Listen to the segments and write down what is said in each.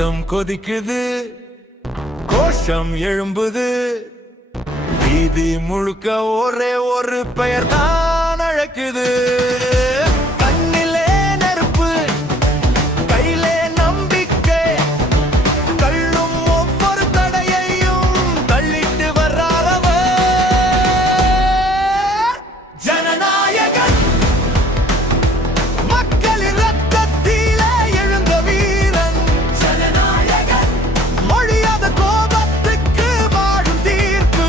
ஆட்டம் கொதிக்குது, கோஷம் எழும்புது, வீதி முழுக்க ஒரே ஒரு பெயர் தான் அழைக்குது. கண்ணிலே நெருப்பு, கையிலே நம்பிக்கை, தள்ளும் ஒவ்வொரு தடையையும் தள்ளிட்டு வர்றாரவர் ஜனநாயகன். மக்களின் ரத்தத்திலே எழுந்த வீரன் ஜனநாயகன். மொழியாத கோபத்துக்கு வாழும் தீர்ப்பு.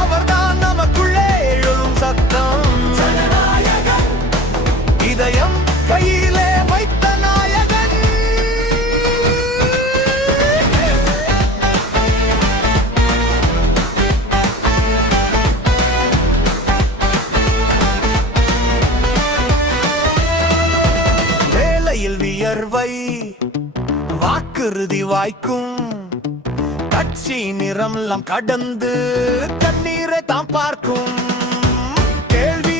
அவர்தான் நமக்குள்ளே எழும் சத்தம் ஜனநாயகன். இதயம் கையிலே வைத்த நாயகன். வேலையில் வியர்வை, வாக்குறுதி வாய்க்கும், கட்சி நிறம்லாம் கடந்து கண்ணீரை தான் பார்க்கும். கேள்வி